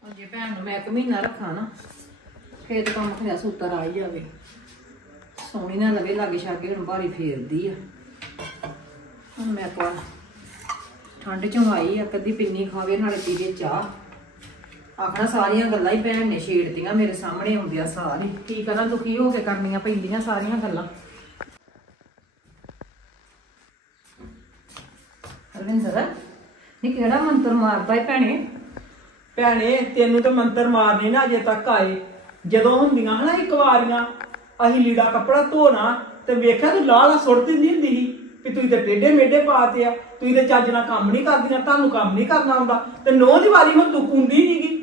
ਹੁਣ ਜੇ ਭੈਣ ਨੂੰ ਮੈਂ ਇੱਕ ਮਹੀਨਾ ਰੱਖਾਂ ਨਾ, ਫੇਰ ਕੰਮ ਖਿਆ ਸੂਤਰ ਆ ਹੀ ਜਾਵੇ। ਸੋਹਣੀ ਨਾ ਲਵੇ, ਲਾਗੇ ਛਾਗੇ ਹੁਣ ਭਾਰੀ ਫੇਰਦੀ ਆ। ਹੁਣ ਮੈਂ ਕੋ ਠੰਡ ਚੋਂ ਆਈ ਆ ਕਦੀ ਪਿੰਨੀ ਖਾਵੇ, ਨਾਲੇ ਪੀਵੇ ਚਾਹ। ਆਖਣਾ ਸਾਰੀਆਂ ਗੱਲਾਂ ਹੀ ਭੈਣ ਨੇ ਛੇੜਦੀਆਂ ਮੇਰੇ ਸਾਹਮਣੇ, ਆਉਂਦੀਆਂ ਸਾਰੀ ਕੀ ਕਰਾਂ, ਦੁਖੀ ਹੋ ਕੇ ਕਰਨੀਆਂ ਪੈਂਦੀਆਂ ਸਾਰੀਆਂ ਗੱਲਾਂ। ਹਰਵਿੰਦਰ, ਨੀ ਕਿਹੜਾ ਮੰਤਰ ਮਾਰਦਾ ਏ ਭੈਣੇ? ਭੈਣੇ ਤੈਨੂੰ ਤਾਂ ਮੰਤਰ ਮਾਰਨੇ ਨਾ ਅਜੇ ਤੱਕ ਆਏ। ਜਦੋਂ ਹੁੰਦੀਆਂ ਹਨਾ ਇੱਕ ਵਾਰੀਆਂ ਅਸੀਂ ਲੀੜਾ ਕੱਪੜਾ ਧੋਣਾ ਤੇ ਵੇਖਿਆ ਤੂੰ ਲਾਲਾ ਸੁੱਟ ਦਿੰਦੀ ਹੁੰਦੀ ਸੀ ਵੀ ਤੁਸੀਂ ਤੇ ਟੇਡੇ ਮੇਡੇ ਪਾਤੇ ਆ ਤੁਸੀਂ ਤੇ ਚੱਜ ਨਾਲ ਕੰਮ ਨਹੀਂ ਕਰਦੀਆਂ ਤੁਹਾਨੂੰ ਕੰਮ ਨਹੀਂ ਕਰਨਾ ਹੁੰਦਾ। ਤੇ ਨੌ ਦੀ ਵਾਰੀ ਹੁਣ ਤੂੰ ਕੁੰਦੀ ਨਹੀਂਗੀ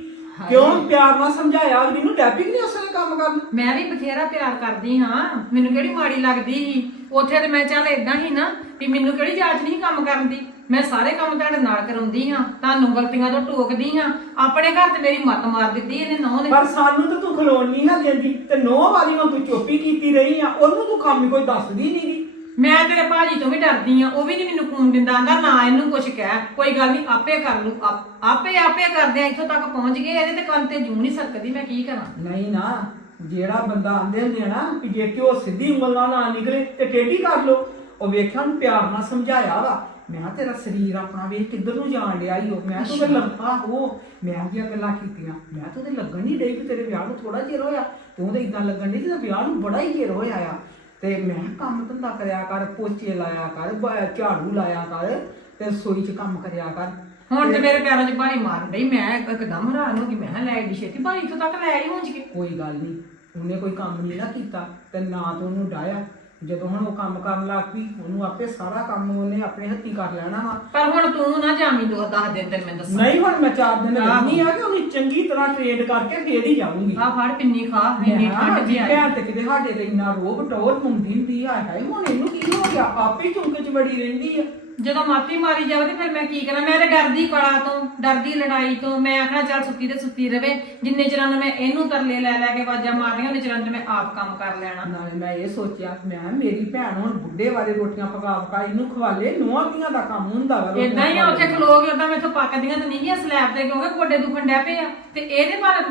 ਕਿਉਂ? ਪਿਆਰ ਨਾਲ ਸਮਝਾਇਆ ਅਗਲੀ ਨੂੰ ਟੈਪਿੰਗ ਨਹੀਂ ਉਸਨੇ ਕੰਮ ਕਰਨ। ਮੈਂ ਵੀ ਬਥੇਰਾ ਪਿਆਰ ਕਰਦੀ ਹਾਂ। ਮੈਨੂੰ ਕਿਹੜੀ ਮਾੜੀ ਲੱਗਦੀ ਸੀ? ਉੱਥੇ ਤੇ ਮੈਂ ਚੱਲ ਇਦਾਂ ਹੀ ਨਾ ਵੀ ਮੈਨੂੰ ਕਿਹੜੀ ਜਾਚ ਨਹੀਂ ਕੰਮ ਕਰਨ ਦੀ। ਮੈਂ ਸਾਰੇ ਕੰਮ ਤੁਹਾਡੇ ਨਾਲ ਕਰਾਉਂਦੀ ਹਾਂ ਤੁਹਾਨੂੰ ਗਲਤੀਆਂ ਤੋਂ ਟੋਕਦੀ ਹਾਂ ਆਪਣੇ ਘਰ ਤੇ ਮੇਰੀ ਮੱਤ ਮਾਰ ਦਿੱਤੀ ਇਹਨੇ ਨੌ ਨੇ। ਪਰ ਸਾਨੂੰ ਤਾਂ ਤੂੰ ਖਲੋਣ ਨਹੀਂ ਹੈ ਦਿੰਦੀ ਤੇ ਨੌ ਵਾਰੀ ਹੁਣ ਤੂੰ ਚੁੱਪੀ ਕੀਤੀ ਰਹੀ ਆ ਉਹਨੂੰ ਤੂੰ ਕੰਮ ਹੀ ਕੋਈ ਦੱਸਦੀ ਨਹੀਂਗੀ ਮੈਂ ਤੇਰੇ ਭਾਜੀ ਤੋਂ ਵੀ ਡਰਦੀ ਆ ਉਹ ਵੀ ਨਹੀਂ ਮੈਨੂੰ ਖੂਨ ਦਿੰਦਾ ਆਂਦਾ ਨਾ ਇਹਨੂੰ ਕੁਝ ਕਹਿ ਕੋਈ ਗੱਲ ਨਹੀਂ ਆਪੇ ਕਰ ਲੂ ਆਪ- ਆਪੇ ਆਪੇ ਕਰਦੇ ਆ ਇੱਥੋਂ ਤੱਕ ਪਹੁੰਚ ਗਏ ਇਹਦੇ ਤੇ ਕੰਨ ਤੇ ਜੂ ਨਹੀਂ ਸਕਦੀ ਮੈਂ ਕੀ ਕਰਾਂ? ਨਹੀਂ ਨਾ ਜਿਹੜਾ ਬੰਦਾ ਆਂਦੇ ਹੁੰਦੇ ਆ ਨਾ ਕਿ ਜੇ ਕਿ ਉਹ ਸਿੱਧੀ ਉਂਗਲ ਨਾਲ ਨਾ ਨਿਕਲੇ ਤੇ ਟੇਢੀ ਕਰ ਲੋ ਉਹ ਵੇਖਿਆ ਨੂੰ ਪਿਆਰ ਨਾਲ ਸਮਝਾਇਆ ਵਾ ਮੈਂ ਕਿਹਾ ਤੇਰਾ ਸਰੀਰ ਆਪਣਾ ਵੇਖ ਕਿੱਧਰ ਨੂੰ ਜਾਣ ਡਿਆ ਈ ਉਹ ਮੈਂ ਤੂੰ ਤੇ ਲੱਗਾ ਉਹ ਮੈਂ ਜੀਆਂ ਗੱਲਾਂ ਕੀਤੀਆਂ। ਮੈਂ ਤੂੰ ਤੇ ਲੱਗਣ ਨਹੀਂ ਡਈ ਕਿ ਤੇਰੇ ਵਿਆਹ ਨੂੰ ਥੋੜਾ ਚਿਰ ਹੋਇਆ। ਤੂੰ ਤੇ ਇਦਾਂ ਲੱਗਣ ਡਈ ਜਿਵੇਂ ਵਿਆਹ ਨੂੰ ਬੜਾ ਹੀ ਚਿਰ ਹੋਇਆ ਆ। ਤੇ ਮੈਂ ਕੰਮ ਧੰਦਾ ਕਰਿਆ ਕਰ ਪੋਚੇ ਲਾਇਆ ਕਰ ਬ- ਝਾੜੂ ਲਾਇਆ ਕਰ ਤੇ ਰਸੋਈ 'ਚ ਕੰਮ ਕਰਿਆ ਕਰ। ਹੁਣ ਤੇ ਮੇਰੇ ਪੈਰਾਂ 'ਚ ਭਾਰੀ ਮਾਰਨ ਡਈ। ਮੈਂ ਇੱਕਦਮ ਹੈਰਾਨ ਹੋ ਗਈ। ਮੈਂ ਕਿਹਾ ਲੈ ਏਡੀ ਛੇਤੀ ਭਾਰੀ ਇੱਥੋਂ ਤੱਕ ਲੈ ਆਈ ਹੁੰਜ ਕੇ। ਕੋਈ ਗੱਲ ਨਹੀਂ ਉਹਨੇ ਕੋਈ ਕੰਮ ਨਹੀਂ ਨਾ ਕੀਤਾ ਤੇ ਨਾ ਤੋਂ ਉਹਨੂੰ ਡਾਇਆ ਜਦੋਂ ਹੁਣ ਉਹ ਕੰਮ ਕਰਨ ਲੱਗ ਪਈ ਉਹਨੂੰ ਆਪੇ ਸਾਰਾ ਕੰਮ ਉਹਨੇ ਆਪਣੇ ਹੱਥੀਂ ਕਰ ਲੈਣਾ ਵਾ। ਪਰ ਹੁਣ ਤੂੰ ਨਾ ਜਾਮੀ ਦੋ ਦਸ ਦਿਨ ਤੈਨੂੰ ਮੈਂ ਦੱਸਾਂ। ਨਹੀਂ ਹੁਣ ਮੈਂ ਚਾਰ ਦਿਨ। ਰਹਿਣੀ ਆ ਕਿ ਉਹਨੂੰ ਚੰਗੀ ਤਰ੍ਹਾਂ ਟ੍ਰੇਨ ਕਰਕੇ ਫੇਰ ਹੀ ਜਾਊਂਗੀ। ਆ ਫੜ ਪਿੰਨੀ ਖਾ ਇੰਨੀ ਠੰਡ ਜੀ ਆਈ। ਭੈਣ ਤੇ ਕਿਤੇ ਸਾਡੇ ਤੇ ਇੰਨਾ ਰੋਬ ਟੋਰ ਮੁੰਦੀ ਹੁੰਦੀ ਆ ਹਾਏ ਹੁਣ ਇਹਨੂੰ ਕੀ ਹੋ ਗਿਆ? ਆਪੇ ਚੁੰਕੇ ਚ ਬੜੀ ਰਹਿੰਦੀ ਆ। ਜਦੋਂ ਮਾਤੀ ਮਾਰੀ ਜਾਵੇ ਤੇ ਫਿਰ ਮੈਂ ਕੀ ਕਰਾਂ? ਮੈਂ ਤੇ ਡਰਦੀ ਕਲਾ ਤੋਂ ਡਰਦੀ ਲੜਾਈ ਤੋਂ। ਮੈਂ ਆਖਣਾ ਚੱਲ ਸੁੱਤੀ ਤੇ ਸੁੱਤੀ ਰਵੇ। ਜਿੰਨੇ ਚਿਰਾਂ ਨੂੰ ਮੈਂ ਇਹਨੂੰ ਤਰਲੇ ਲੈ ਲੈ ਕੇ ਵਾਜਾਂ ਮਾਰਨੀਆਂ ਉਹਨੇ ਚਿਰਾਂ ਨੂੰ ਮੈਂ ਆਪ ਕੰਮ ਕਰ ਲੈਣਾ। ਨਾਲੇ ਮੈਂ ਇਹ ਸੋਚਿਆ ਮੈਂ ਕਿਹਾ ਮੇਰੀ ਭੈਣ ਹੁਣ ਬੁੱਢੇ ਵਾਲੇ ਰੋਟੀਆਂ ਪਕਾ ਪਕਾ ਇਹਨੂੰ ਖਵਾਲੇ ਨੂੰਹਾਂ ਦੀਆਂ ਦਾ ਕੰਮ ਹੁੰਦਾ ਵਾ ਰੋਟੀਆਂ ਇਦਾਂ ਹੀ ਆ ਉੱਥੇ ਖਵਾਲੇ। ਖਲੋ ਕੇ ਉਦਾਂ ਮੈਥੋਂ ਪੱਕਦੀਆਂ ਤੇ ਨਹੀਂ ਗਿਆ ਸਲੈਬ ਤੇ ਕਿਉਂਕਿ ਗੋਡੇ ਦੁਖਣ ਡੈ ਪਏ ਆ। ਤੇ ਇਹਦੇ ਪਰ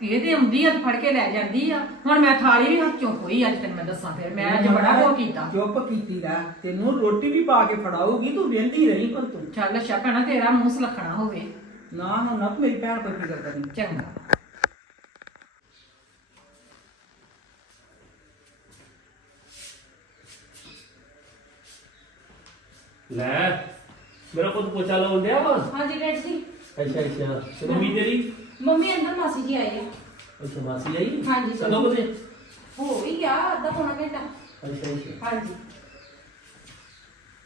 ਇਹਦੇ ਆਉਂਦੀ ਆ ਤੇ ਫੜ ਕੇ ਲੈ ਜਾਂਦੀ ਆ। ਹੁਣ ਮੈਂ ਥਾਲੀ ਵੀ ਹੱਥ ਖੋਈ ਅੱਜ ਤੈਨੂੰ ਮੈਂ ਦੱਸਾਂ ਫਿਰ। ਮੈਂ ਅੱਜ ਬੜਾ ਕੋ ਕੀਤਾ। ਚੁੱਪ ਕੀਤੀ ਲੈ ਤੈਨੂੰ ਰੋਟੀ ਵੀ ਪਾ ਕੇ ਫੜਾਉਗੀ ਤੂੰ ਵੇਂਦੀ ਰਹੀ ਪਰ ਤੂੰ। ਚੱਲ ਅੱਛਾ ਭੈਣਾ ਤੇਰਾ ਮੂੰਹ ਸੁਲੱਖਣਾ ਹੋਵੇ। ਨਾ ਨਾ ਨਾ ਮੇਰੀ ਭੈਣ ਕੋਈ ਫਿਕਰ ਕਰੀ ਚੰਗਾ। ਲੈ ਮੇਰਾ ਪੁੱਤ ਪੋਚਾ ਲਾਉਣ ਡਿਆ ਵਾ। ਹਾਂਜੀ ਡੈਡ ਜੀ। ਅੱਛਾ ਅੱਛਾ। ਤੇ ਮੰਮੀ ਤੇਰੀ? ਮੰਮੀ ਅੰਦਰ ਮਾਸੀ ਜੀ ਆਏ ਆ। ਅੱਛਾ ਮਾਸੀ ਆਈ? ਹਾਂਜੀ, ਕਦੋਂ ਕਦੇ ਹੋ ਹੀ ਗਿਆ ਅੱਧਾ ਪੌਣਾ ਘੰਟਾ। ਅੱਛਾ ਅੱਛਾ। ਹਾਂਜੀ।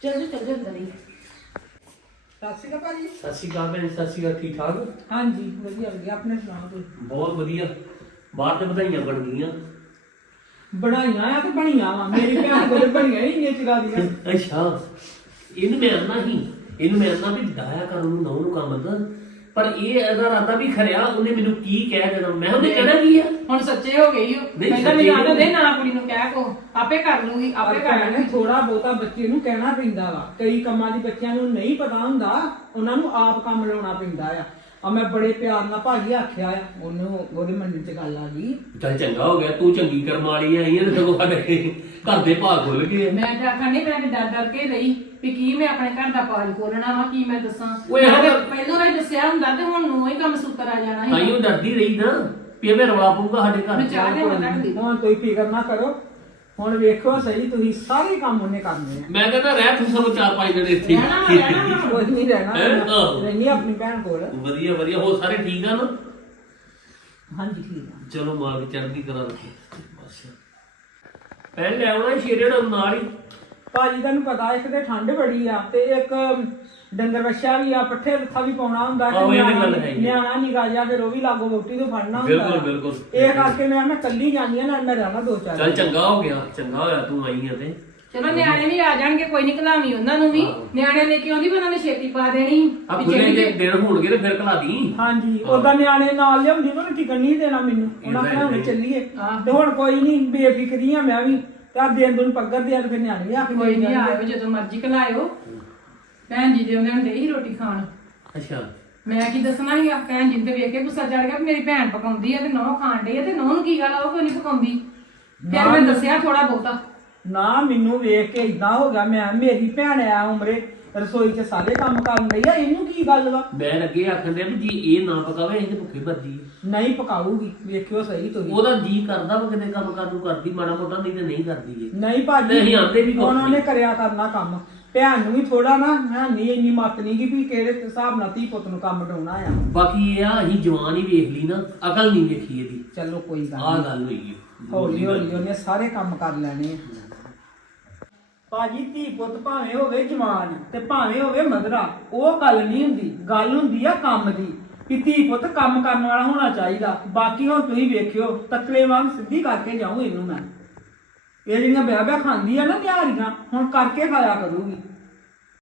ਚੱਲ ਜੀ ਚੱਲ ਜੀ ਅੰਦਰ ਹੀ। ਸਤਿ ਸ਼੍ਰੀ ਅਕਾਲ ਭਾਜੀ। ਸਤਿ ਸ਼੍ਰੀ ਅਕਾਲ ਭੈਣ ਸਤਿ ਸ਼੍ਰੀ ਅਕਾਲ ਠੀਕ ਠਾਕ? ਹਾਂਜੀ ਵਧੀਆ ਵਧੀਆ ਆਪਣੇ ਸੁਣਾਓ ਤੁਸੀਂ? ਬਹੁਤ ਵਧੀਆ। ਬਾਹਰ ਤੇ ਵਧਾਈਆਂ ਬਣ ਗਈਆਂ। ਬਣਾਈਆਂ ਆ ਤੇ ਬਣੀਆਂ ਵਾ? ਮੇਰੀ ਭੈਣ ਕੋਲ ਬਣੀਆਂ ਹੀ ਇੰਨੇ ਚਿਰਾਂ ਦੀਆਂ। ਅੱਛਾ ਇਹਨੂੰ ਮੈਂ ਆਨਾ ਹੀ ਇਹਨੂੰ ਮੈਂ ਆਨਾ ਵੀ ਦਾਇਆ ਕਰਨ ਨੂੰ ਨੂੰ ਕੰਮ ਦਾ ਪਰ ਇਹ ਇਹਦਾ ਰਾਤਾ ਵੀ ਖਰਿਆ ਉਹਨੇ ਮੈਨੂੰ ਕੀ ਕਹਿ ਦੇਣਾ ਮੈਂ ਉਹਨੇ ਕਹਿਣਾ ਕੀ ਆ? ਹੁਣ ਸੱਚੇ ਹੋ ਗਈ ਹੋ ਨਹੀਂ, ਕਹਿੰਦਾ ਸੱਚੇ ਮੈਨੂੰ ਆਂਦੇ ਹੋ ਦੇ ਨਾ ਕੁੜੀ ਨੂੰ ਕਹਿ ਕੋ। ਆਪੇ ਕਰ ਲੂਗੀ ਆਪੇ ਕਰ ਲੂਗੀ। ਥੋੜਾ ਬਹੁਤਾ ਬੱਚੇ ਨੂੰ ਕਹਿਣਾ ਪੈਂਦਾ ਵਾ। ਕਈ ਕੰਮਾਂ ਦੀ ਬੱਚਿਆਂ ਨੂੰ ਨਹੀਂ ਪਤਾ ਹੁੰਦਾ ਉਹਨਾਂ ਨੂੰ ਆਪ ਕੰਮ ਲਾਉਣਾ ਪੈਂਦਾ ਆ। ਆ ਮੈਂ ਬੜੇ ਪਿਆਰ ਨਾਲ ਭਾਜੀ ਆਖਿਆ ਆ ਉਹਨੂੰ ਉਹਦੇ ਮਨ 'ਚ ਗੱਲ ਆ ਗਈ। ਚੱਲ ਚੰਗਾ ਹੋ ਗਿਆ ਤੂੰ ਚੰਗੀ ਕਰਮ ਵਾਲੀ ਆਈ ਹੈ ਤੇ ਸਗੋਂ ਸਾਡੇ ਘਰ ਦੇ ਭਾਗ ਖੁੱਲ ਗਏ ਆ। ਮੈਂ ਤਾਂ ਆਖਣ ਨਹੀਂ ਮੈਂ ਤੇ ਡਰ ਡਰ ਕੇ ਰਹੀ। ਵੀ ਕੀ ਮੈਂ ਆਪਣੇ ਘਰ ਦਾ ਪਾਜ ਖੋਲਣਾ ਵਾ ਕੀ ਮੈਂ ਦੱਸਾਂ? ਓਏ ਤਾਂ। ਪਹਿਲਾਂ ਹੀ ਦੱਸਿਆ ਹੁੰਦਾ ਤੇ ਹੁਣ ਨੂੰ ਹੀ ਕੰਮ ਸੁੱਤਰ ਆ ਜਾਣਾ ਸੀ। ਤਾਈਓ ਡਰਦੀ ਰਹੀ ਨਾ ਵੀ ਇਹ ਰੌਲਾ ਪਊਗਾ ਸਾਡੇ ਘਰ ਦੇ ਦੀ। ਹੁਣ ਤੁਸੀਂ ਫਿਕਰ ਨਾ ਕਰੋ। ਹੁਣ ਵੇਖੋ ਸਹੀ ਤੁਸੀਂ ਸਾਰੇ ਕੰਮ ਉਹਨੇ ਕਰਨੇ ਆ। ਮੈਂ ਕਹਿੰਦਾ ਰਹਿ ਤੂੰ ਸਭ ਚਾਰ ਪੰਜ ਦਿਨ ਇੱਥੇ। ਰਹਿਣਾ ਵਾ, ਰਹਿਣਾ ਵਾ। ਕੁਝ ਨਹੀਂ ਰਹਿਣਾ। ਹੈਂ? ਆਹੋ। ਆਪਣੀ ਭੈਣ ਕੋਲ। ਵਧੀਆ ਵਧੀਆ। ਹੋ ਸਾਰੇ ਠੀਕ ਆ ਨਾ? ਹਾਂਜੀ ਠੀਕ ਆ। ਚਲੋ ਮਾਲਕ ਚੜ੍ਹਦੀ ਕਰਾ ਰੱਖੇ। ਬਸ। ਪਹਿਲੇ ਆਉਣਾ ਸ਼ੇਰੇ ਨਾਲ ਨਾਲ ਹੀ। ਭਾਜੀ ਤੁਹਾਨੂੰ ਪਤਾ ਇੱਕ ਤੇ ਠੰਡ ਬੜੀ ਆ ਤੇ ਇੱਕ ਡੰਗਰ ਵੱਛਾ ਵੀ ਆ ਪੱਠੇ ਰੱਥਾ ਵੀ ਪਾਉਣਾ ਹੁੰਦਾ ਆਹੋ, ਇਹ ਤਾਂ ਨਿਆਣਾ- ਗੱਲ ਨਿਗਾ ਜਾ ਫਿਰ ਉਹ ਵੀ ਲਾਗੋ ਵੋਟੀ ਤੋਂ ਫੜਨਾ ਹੁੰਦਾ ਬਿਲਕੁਲ। ਬਿਲਕੁਲ। ਇਹ ਕਰਕੇ ਮੈਂ ਮੈਂ ਕੱਲੀ ਜਾਂਦੀ ਆ ਨਾਲ ਮੈਂ ਰਹਿਣਾ ਦੋ ਚਾਰ ਚੱਲ ਚੰਗਾ ਹੋ ਗਿਆ ਚੰਗਾ ਹੋਇਆ ਤੂੰ ਆਈ ਆ ਤੇ ਚਲੋ ਨਿਆਣੇ ਵੀ ਆ ਜਾਣਗੇ ਕੋਈ ਨਹੀਂ ਕਲਾਮੀ ਉਹਨਾਂ ਨੂੰ ਵੀ ਆਹੋ। ਨਿਆਣੇ ਲੈ ਕੇ ਆਉਂਦੀ ਵੀ ਉਹਨਾਂ ਨੇ ਛੇਤੀ ਪਾ ਦੇਣੀ ਆ ਵੀ ਖੁੱਲੇ ਜਿਹੜੀ ਜੇ ਦਿਨ ਹੋਣਗੇ ਤੇ ਫਿਰ ਕਲਾ ਦੀ ਹਾਂਜੀ ਉਦਾਂ ਨਿਆਣੇ ਨਾਲ ਲਿਆਉਂਦੀ ਉਹਨਾਂ ਟਿਕਣ ਨਹੀਂ ਦੇਣਾ ਮੈਨੂੰ ਉਹਨਾਂ ਏਦਾਂ ਹੀ ਘਰਾਂ ਨਹੀਂ। ਚੱਲੀਏ। ਤੇ ਹੁਣ ਕੋਈ ਨਹੀਂ ਬੇਫਿਕਰੀ ਆ ਮੈਂ ਵੀ ਤੇ ਆ ਦਿਨ ਦੁਨ ਪੱਗਰ ਦੇ ਆ ਤੇ ਫਿਰ ਨਿਆਣੇ ਵੀ ਆ ਕੇ ਕੋਈ ਨਹੀਂ। ਆਇਓ ਜਦੋਂ ਮਰਜ਼ੀ ਕਲਾਇਓ ਭੈਣ ਜੀ ਦੇ ਉਹਨਾਂ ਨੇ ਹੀ ਰੋਟੀ ਖਾਣ। ਅੱਛਾ। ਮੈਂ ਕੀ ਦੱਸਣਾ ਸੀਗਾ? ਭੈਣ ਜੀ ਤੇ ਵੇਖ ਕੇ ਗੁੱਸਾ ਚੜ ਗਿਆ ਵੀ ਮੇਰੀ ਭੈਣ ਪਕਾਉਂਦੀ ਆ ਤੇ ਨੌ ਖਾਣ ਡਈ ਆ ਤੇ ਨੌ ਨੂੰ ਕੀ ਗੱਲ ਆ ਉਹ ਕੋਈ ਨਹੀਂ ਪਕਾਉਂਦੀ? ਫਿਰ ਮੈਂ ਦੱਸਿਆ ਥੋੜਾ ਬਹੁਤਾ। ਨਾ ਮੈਨੂੰ ਵੇਖ ਕੇ ਇਦਾਂ ਹੋ ਗਿਆ ਮੈਂ ਮੇਰੀ ਭੈਣ ਆ ਉਮਰੇ ਰਸੋਈ 'ਚ ਸਾਰੇ ਕੰਮ ਕਰਨ ਲਈ ਆ ਇਹਨੂੰ ਕੀ ਗੱਲ ਵਾ? ਮੈਂ ਲੱਗੇ ਆਖਣ ਡਿਆ ਵੀ ਜੀ ਇਹ ਨਾ ਪਕਾਵੇ ਇਹ ਤੇ ਭੁੱਖੇ ਮਰਜ਼ੀ ਨਹੀਂ ਪਕਾਊਗੀ ਵੇਖਿਓ ਸਹੀ ਤੁਸੀਂ। ਉਹਦਾ ਜੀ ਕਰਦਾ ਵਾ ਕਿਤੇ ਕੰਮ ਕਰਨ ਨੂੰ ਕਰਦੀ ਮਾੜਾ ਮੋਟਾ ਨਹੀਂ ਤੇ ਨਹੀਂ ਕਰਦੀ ਇਹ। ਨਹੀਂ ਭਾਜੀ ਨਹੀਂ, ਆਂਦੇ ਵੀ ਕੁਛ ਉਹਨਾਂ ਨੇ ਨਹੀਂ। ਕਰਿਆ ਕਰਨਾ ਕੰਮ। ਭੈਣ ਨੂੰ ਵੀ ਥੋੜਾ ਨਾ ਹੈ ਨਹੀਂ ਇੰਨੀ ਮੱਤ ਨਹੀਂ ਕਿ ਵੀ ਕਿਹੜੇ ਹਿਸਾਬ ਨਾਲ ਧੀ ਪੁੱਤ ਨੂੰ ਕੰਮ ਡਾਉਣਾ ਆ। ਬਾਕੀ ਇਹ ਆ ਅਸੀਂ ਜਵਾਨ ਹੀ ਵੇਖ ਲਈ ਨਾ ਅਕਲ ਨਹੀਂ ਵੇਖੀ ਇਹਦੀ। ਚਲੋ ਕੋਈ ਗੱਲ ਆਹ ਗੱਲ ਹੋਈ ਹੈ ਹੌਲੀ ਹੌਲੀ ਉਹਨੇ ਸਾਰੇ ਕੰਮ ਕਰ ਲੈਣੇ ਆ। ਭਾਜੀ ਧੀ ਪੁੱਤ ਭਾਵੇਂ ਹੋਵੇ ਜਵਾਨ ਤੇ ਭਾਵੇਂ ਹੋਵੇ ਮਧਰਾ ਉਹ ਗੱਲ ਨਹੀਂ ਹੁੰਦੀ। ਗੱਲ ਹੁੰਦੀ ਆ ਕੰਮ ਦੀ ਕਿ ਧੀ ਪੁੱਤ ਕੰਮ ਕਰਨ ਵਾਲਾ ਹੋਣਾ ਚਾਹੀਦਾ। ਬਾਕੀ ਹੁਣ ਤੁਸੀਂ ਵੇਖਿਓ ਤਕਲੇ ਵਾਂਗ ਸਿੱਧੀ ਕਰਕੇ ਜਾਊਂ ਇਹਨੂੰ ਮੈਂ। ਇਹ ਜਿਹੜੀਆਂ ਵਿਆਹ ਵਿਆਹ ਖਾਂਦੀ ਆ ਨਾ ਤਿਆਰੀਆਂ, ਹੁਣ ਕਰਕੇ ਖਾਇਆ ਕਰੂਗੀ।